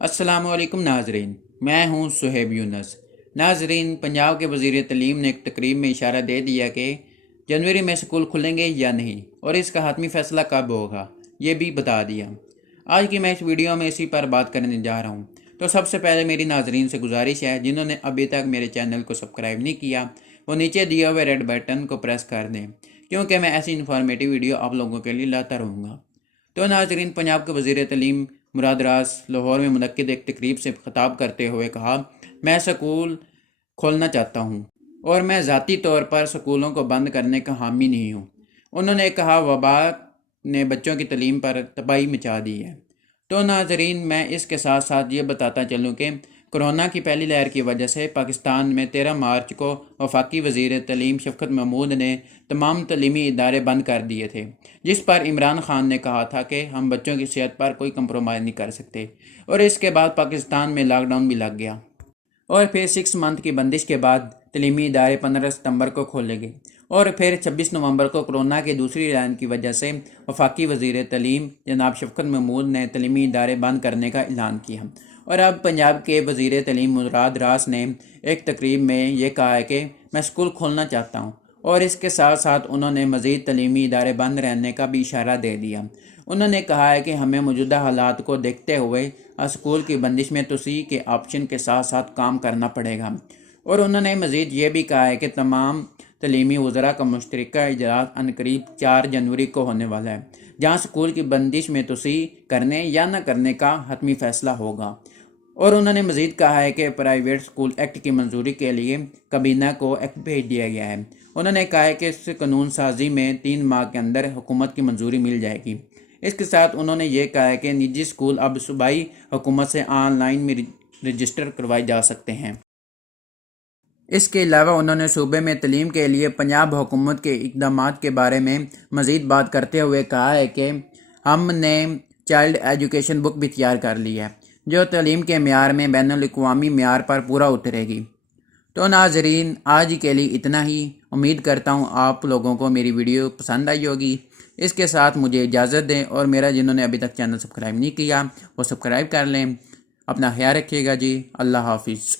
السلام علیکم ناظرین، میں ہوں صہیب یونس۔ ناظرین، پنجاب کے وزیر تعلیم نے ایک تقریب میں اشارہ دے دیا کہ جنوری میں اسکول کھلیں گے یا نہیں، اور اس کا حتمی فیصلہ کب ہوگا یہ بھی بتا دیا۔ آج کی میں اس ویڈیو میں اسی پر بات کرنے جا رہا ہوں۔ تو سب سے پہلے میری ناظرین سے گزارش ہے، جنہوں نے ابھی تک میرے چینل کو سبسکرائب نہیں کیا، وہ نیچے دیے ہوئے ریڈ بٹن کو پریس کر دیں، کیونکہ میں ایسی انفارمیٹیو ویڈیو آپ لوگوں کے لیے لاتا رہوں گا۔ تو ناظرین، پنجاب کے وزیر تعلیم مراد راس لاہور میں منعقد ایک تقریب سے خطاب کرتے ہوئے کہا، میں سکول کھولنا چاہتا ہوں اور میں ذاتی طور پر سکولوں کو بند کرنے کا حامی نہیں ہوں۔ انہوں نے کہا، وبا نے بچوں کی تعلیم پر تباہی مچا دی ہے۔ تو ناظرین، میں اس کے ساتھ ساتھ یہ بتاتا چلوں کہ کرونا کی پہلی لہر کی وجہ سے پاکستان میں 13 مارچ کو وفاقی وزیر تعلیم شفقت محمود نے تمام تعلیمی ادارے بند کر دیے تھے، جس پر عمران خان نے کہا تھا کہ ہم بچوں کی صحت پر کوئی کمپرومائز نہیں کر سکتے، اور اس کے بعد پاکستان میں لاک ڈاؤن بھی لگ گیا، اور پھر 6 منتھ کی بندش کے بعد تعلیمی ادارے 15 ستمبر کو کھولے گئے، اور پھر 26 نومبر کو کرونا کی دوسری لہر کی وجہ سے وفاقی وزیر تعلیم جناب شفقت محمود نے تعلیمی ادارے بند کرنے کا اعلان کیا۔ اور اب پنجاب کے وزیر تعلیم مراد راس نے ایک تقریب میں یہ کہا ہے کہ میں اسکول کھولنا چاہتا ہوں، اور اس کے ساتھ ساتھ انہوں نے مزید تعلیمی ادارے بند رہنے کا بھی اشارہ دے دیا۔ انہوں نے کہا ہے کہ ہمیں موجودہ حالات کو دیکھتے ہوئے اسکول کی بندش میں توسیع کے آپشن کے ساتھ ساتھ کام کرنا پڑے گا، اور انہوں نے مزید یہ بھی کہا ہے کہ تمام تعلیمی وزراء کا مشترکہ اجلاس عنقریب 4 جنوری کو ہونے والا ہے، جہاں اسکول کی بندش میں توسیع کرنے یا نہ کرنے کا حتمی فیصلہ ہوگا۔ اور انہوں نے مزید کہا ہے کہ پرائیویٹ اسکول ایکٹ کی منظوری کے لیے کابینہ کو ایکٹ بھیج دیا گیا ہے۔ انہوں نے کہا ہے کہ اس قانون سازی میں 3 ماہ کے اندر حکومت کی منظوری مل جائے گی۔ اس کے ساتھ انہوں نے یہ کہا ہے کہ نجی اسکول اب صوبائی حکومت سے آن لائن میں رجسٹر کروائے جا سکتے ہیں۔ اس کے علاوہ انہوں نے صوبے میں تعلیم کے لیے پنجاب حکومت کے اقدامات کے بارے میں مزید بات کرتے ہوئے کہا ہے کہ ہم نے چائلڈ ایجوکیشن بک بھی تیار کر لی ہے، جو تعلیم کے معیار میں بین الاقوامی معیار پر پورا اترے گی۔ تو ناظرین، آج کے لیے اتنا ہی۔ امید کرتا ہوں آپ لوگوں کو میری ویڈیو پسند آئی ہوگی۔ اس کے ساتھ مجھے اجازت دیں، اور میرا جنہوں نے ابھی تک چینل سبسکرائب نہیں کیا وہ سبسکرائب کر لیں۔ اپنا خیال رکھیے گا جی۔ اللہ حافظ۔